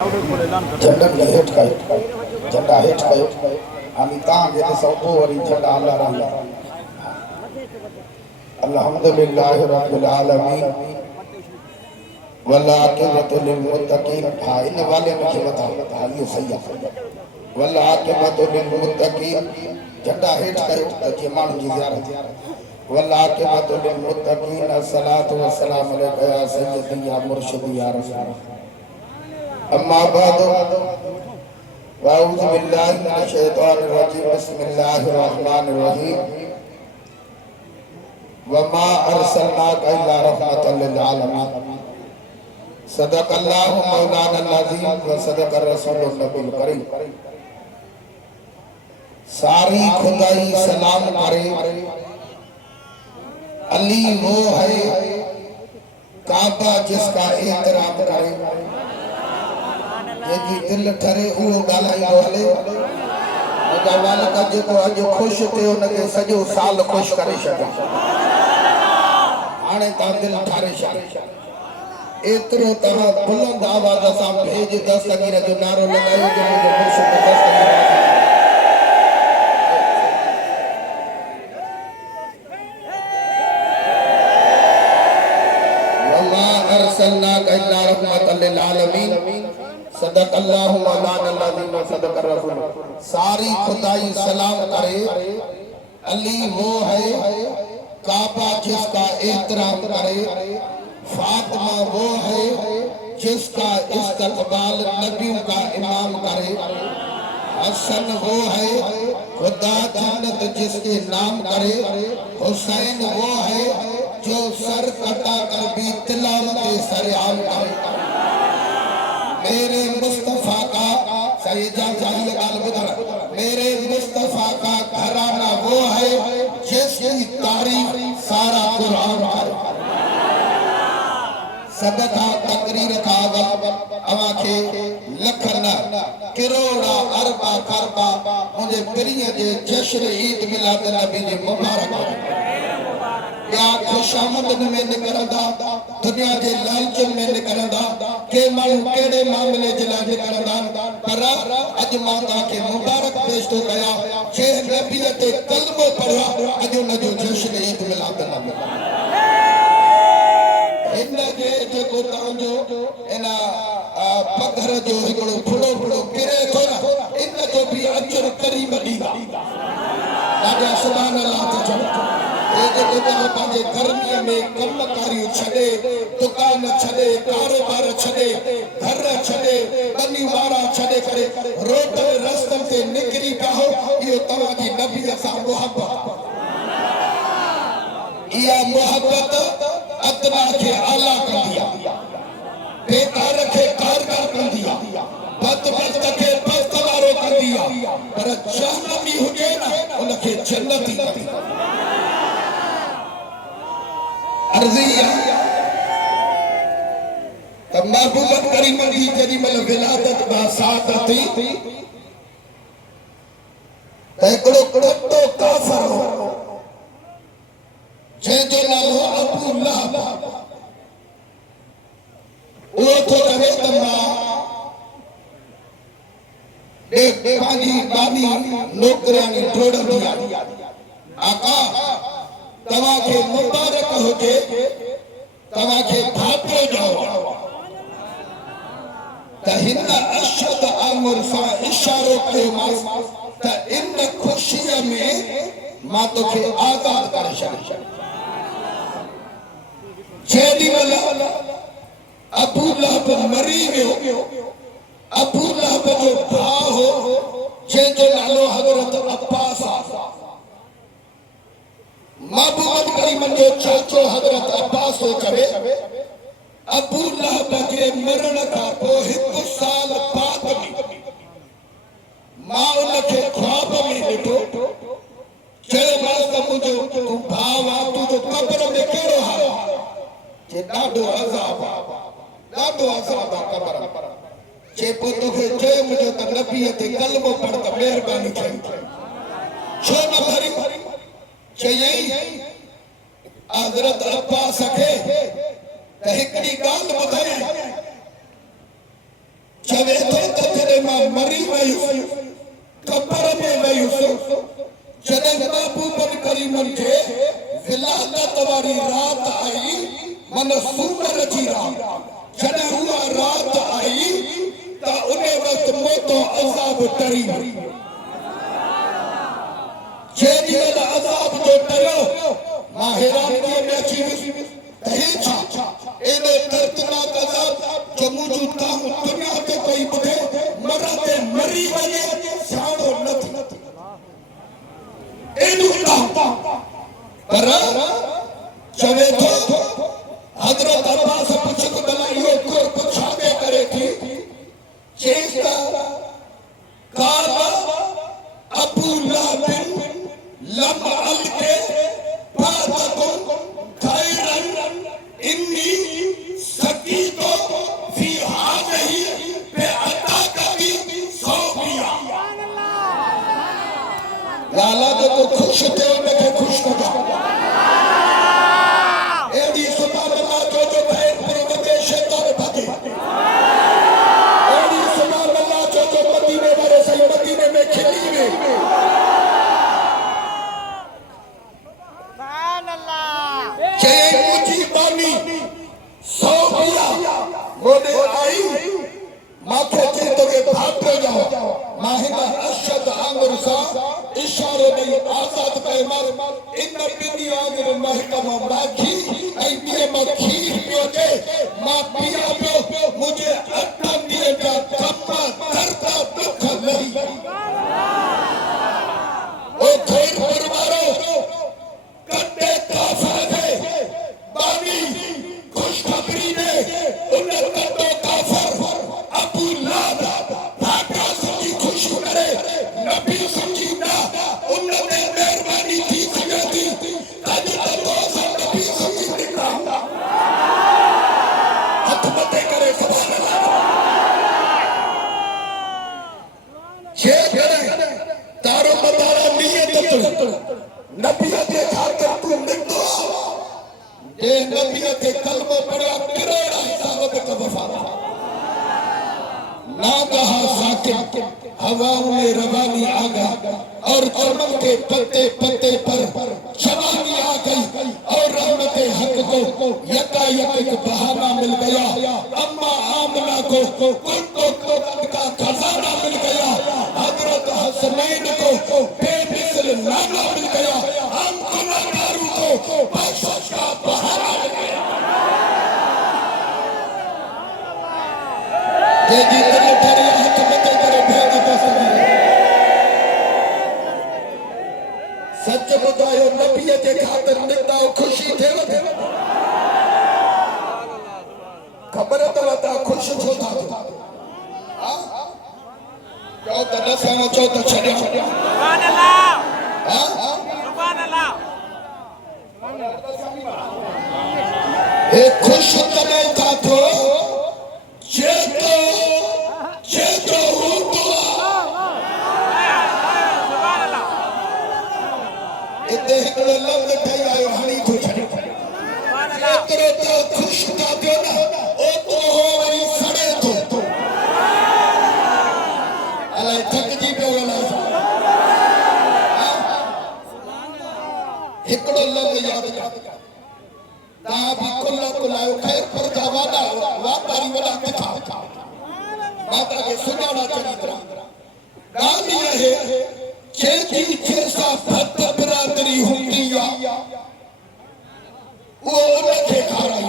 झंडन खे हेठि कयो, झंडा हेठि कयो, हाणे तव्हांखे ॾिसो पोइ वरी झंडा लहराईंदा। अल्हम्दुलिल्लाहि रब्बिल आलमीन वल आक़िबतु लिल मुत्तक़ीन। हा इन वाले खे वधाओ, हा इहो सही आहे। वल आक़िबतु लिल मुत्तक़ीन, झंडा हेठि कयो त जीअं माण्हुनि जी ज़ियारत। वल आक़िबतु लिल मुत्तक़ीन, अस्सलातु वस्सलामु अलैका या सय्यदी या मुर्शिदी या रसूल। अम्मा बाद अऊज़ु बिल्लाहि मिनश शैतानिर रजीम, बिस्मिल्लाहिर रहमानिर रहीम। वमा अरसलनाका इल्ला रहमतल लिल आलमीन। सदक़ल्लाहु मौलानल अज़ीम व सदक़ रसूलुन नबील करीम। सारी खुदाई सलाम करे, अली वो है काबा जिसका एहतराम करे। जी दिल ठरे उहो ॻाल्हाईंदो हले। मुंहिंजा वालक जेको अॼु ख़ुशि थियो उनखे सॼो साल ख़ुशि करे छॾियो। हाणे तव्हां दिलि ठारे छॾियो। एतिरो तव्हां बुलंद आवाज़ सां भेज दस्तगीर जो नारो लॻायो जो मुंहिंजो मुर्शिद दस्तगीर वमा अरसलनाका इल्ला रहमतल लिल आलमीन। सदक़ल्लाहु मौलानल अज़ीम व सदक़ रसूल। सारी खुदाई सलाम करे, अली वो है काबा जिसका एहतराम करे। फातिमा वो है जिसका इस्तक़बाल नबियों का इमाम करे। हसन वो है खुदा जन्नत जिसके नाम करे। हुसैन वो है जो सर कटा कर भी तिलावत सरेआम करे। मेरे मुस्तफा का मेरे मुस्तफा का घराना वो है जिसकी तारीफ सारा कुरान करे। सबका तकरीर का अवा के लखन करोड़ा अरबा खरबा मुझे प्रिय जे जश्न ईद मिलाद नबी जे मुबारक या खुशामद में निकरंदा, दुनिया के लालचन में निकरंदा, के माण्हू कहिड़े मामले जे लाइ निकरंदा, पर अॼु मां तव्हांखे मुबारक पेश थो कयां जंहिं नबीअ ते कलमो पढ़ियो अॼु उनजो जश्न ईद मिलाद नबी। हिन जे जेको तव्हांजो इन पधर जो हिकिड़ो फुड़ो फुड़ो किरे थो न, इन जो बि अजर करीब ॾींदा। ॾाढा सुभाणे अल्लाह ते चओ। पंहिंजे गर्मीअ में कम कारियूं छॾे, दुकान छॾे, कारोबार छॾे, घर छॾे, बनी वारा छॾे करे रोड रस्तनि ते निकिरी पिया हो। इहो तव्हांजी नबीअ सां मुहबत। इहा मुहबत अदना खे आला कंदी आहे, बेकार खे कारगर कंदी आहे, बदबख्त खे बख़्त वारो कंदी आहे, पर जहन्नमी हुजे न उनखे जन्नती कंदी आहे। अर्ज़िया त महबूब करीम जी जेॾीमहिल विलादत बासात थी त हिकिड़ो कुतो काफ़िर हो जंहिंजो नालो अबू लहब। उहो थो चवे त मां पंहिंजी बानी नौकरानी ढोड़ंदी आहे, आका तव्हांखे मुबारक हुजे, तव्हांखे भापो ॾियो त हिन अशद आमुर सां इशारो कयोमांसि त इन ख़ुशीअ में मां तोखे आज़ाद करे छॾियो। जेॾीमहिल अबू लहब मरी वियो, अबू लहब जो भाउ हो जंहिंजो नालो हज़रत अब्बास आहे। महबूब करीम जो चाचो हज़रत अब्बास हो चवे अबू लहब जे मरण खां पोइ 1 साल बाद में मां उनखे ख्वाब में ॾिठो। चयोमांसि त मुंहिंजो तूं भाउ आहे, तुंहिंजो क़ब्र में कहिड़ो हाल आहे? जे ॾाढो अज़ाब आहे, ॾाढो अज़ाब आहे क़ब्र। जे पोइ तोखे चयो मुंहिंजो त नबीअ ते कलमो पढ़ त महिरबानी कई, छो न भरी? चयई हज़रत अब्बास खे त हिकिड़ी ॻाल्हि ॿुधाई। चवे मां मरी वयुसि कब्र में वयुसि जॾहिं महबूबन करीमन खे विलादत वारी रात आई मन सूमर जी रात जॾहिं उहा रात आई त उन वक़्त मौतो अज़ाब टरी जेॾी महिल अज़ाब जो टरियो मां हैरानीअ में अची वियुसि त हे छा एॾो दर्दनाक अज़ाब जो मुंहिंजूं ताऊं दुनिया ते कोई ॿुधे मरण ते मरी वञे सियाणो न थी एॾो पर चवे थो हज़रत अब्बास पुछे थो भला इहो कुर्ब छा पिए करे थी चएसि त काल अबू लहब लम अलके बादकुम खैरन इन्नी सकीतो फी हाज़िही बिअताकती सौबिया या अल्लाह जो खुश थे उनखे खुश कजा एडी सुभान अल्लाह जो भैर पर विदेश तौर भगे एडी सुभान अल्लाह जो मदीने वाले सही मदीने में खिली वे सुभान अल्लाह जय मुझी बानी सौबिया मोने आई माथे जे तोगे भाग जाओ माहिना अशद आंगर सा इशारे में आजाद पैमार इन बिनी आंगर महकम माखी ऐ दिए मखी पियो के मां पिया पियो मुझे अट्ठा दिए का कम्मा करता दुख नहीं ओ खैर परिवारो कट्टे काफिर थे बानी खुशखबरी ने उन कट्टे काफिर अबू लहब भागा सजी खुश करे नबी समझी ना उन ने मेहरबानी थी सके थी तज तो नबी समझी निकला हाथ मते करे सुभान अल्लाह ये करे तारो मदारा नियत तू नबी के खातिर तू निकलो ये नबी के कलमो पढ़ा करोड़ा हिसाब का वफादार ना कहा साकिब हवाओं में रवानी आ गई और चमन के पत्ते पत्ते पर जवानी आ गई और रहमत हक को यकायक एक बहाना मिल गया अम्मा आमना को का खजाना मिल गया हजरत हसनैन को बेमिसल नामा मिल गया हम गुनाहगारों को बख्शिश का बहाना मिल गया जे जी तेरे तेरे हाथ में तेरे भेद बसनी सच बुधायो नबी के खातिर निकदा खुशी थे खबर तो ता खुश छो था हां क्यों त दसन चो त छड्या सुभान अल्लाह हां सुभान अल्लाह ए खुश तने था तो माता के सुजाना चरित्र गाली है चेती जैसा भक्त बिरादरी होती या वो उनके खाराई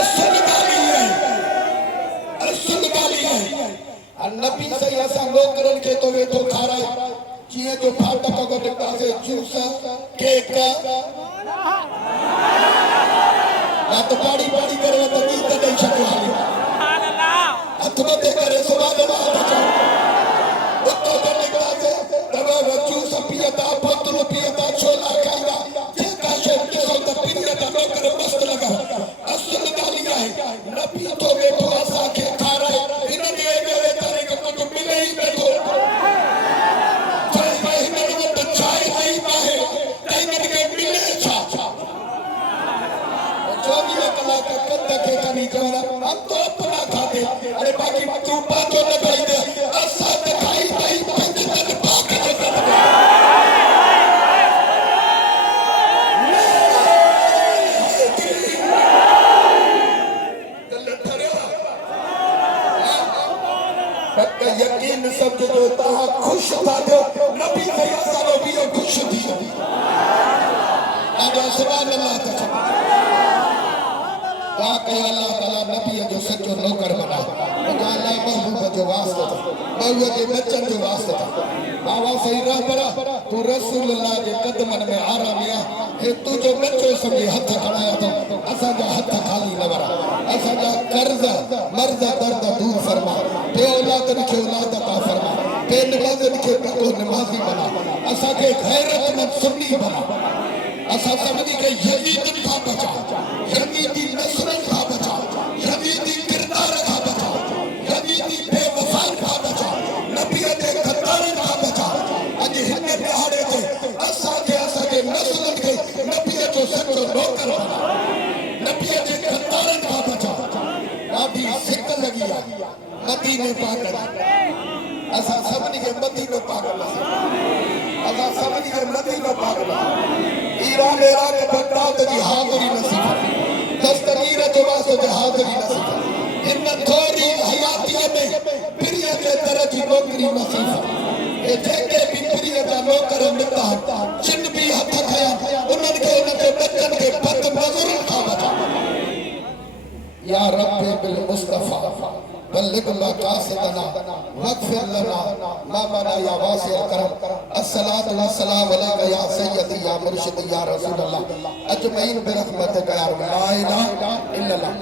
असल गाली है नबी से ऐसा लोकरन के तो वे तो खाराई जिए जो फाटक अगर निकाले जूस केक या तो पाड़ी पाड़ी करे तो नींद नहीं छको हाली सुभान अल्लाह अथमते करे सुभान अल्लाह उत्तो तो निकाले तब जूस पियता पत्तू पियता छोला खाएगा जिसका शेर किसो तो पियता नौकर मस्त लगा असल गाली है नबी तो वे तो ऐसा के खा रहे इन्होंने मेरे तरह का कुछ मिले ही नहीं तो चाय महीने में तो चाय नहीं पाए नहीं के मिले छा चौबीस कला का कंधा के कमी हम तो अपना खाते अरे बाकी तू पांचों दिखाई दे असा दिखाई भाई पंज तक बाकी यकीन सब जो तहा खुश था दो नबी तया सालो भी खुश थी अगर सुभान अल्लाह तआला वाकई अल्लाह ताला नबी जो सच्चो नौकर बना मुझे अल्लाह महबूब जो वास्ता बहु के बच्चन जो वास्ता बाबा सही रहबरा तू रसूल अल्लाह के कदमन में आरामिया हे तू जो बच्चो समझी हथ खड़ाया तो असा जा हथ खाली न वरा असा जा कर्ज मर्ज दर्द दूर फरमा ते औलाद के औलाद अता फरमा ते नमाज़न के पको नमाजी बना असा के गैरत में सुन्नी बना असा समझी के यजीद का बचा यजीदी नस्ल का बचा यजीदी किरदार का बचा यजीदी बेवफा का बचा नबी के गद्दार का बचा अज हिंद दिहाड़े ते असा के नस्ल के नबी जो सच्चो नौकर बना नबी के गद्दार का बचा आदि सिक लगी आ मदीने पाक असा समझी के मदीने पाक असा समझी के मदीने पाक ईरान इराक बगदाद की हाज़िरी नसीब दस्तगीर जो वास्ते की हाज़िरी नसीब इन थोड़ी हयाती में प्रिय के तरह की नौकरी नसीब ये जेके भी प्रिय का नौकर मिलता जिन भी हथ खया उन्हन के बच्चन के पद नजर था बचा या रब बिल मुस्तफा बल्लिग मकासिदना वगफिर लना मा मना या वासिअ करम अस्सलातु वस्सलाम अलैका या सय्यदी या मुर्शिदी या रसूल अल्लाह अजमईन बिरहमतिका या ला इलाहा इल्लल्लाह।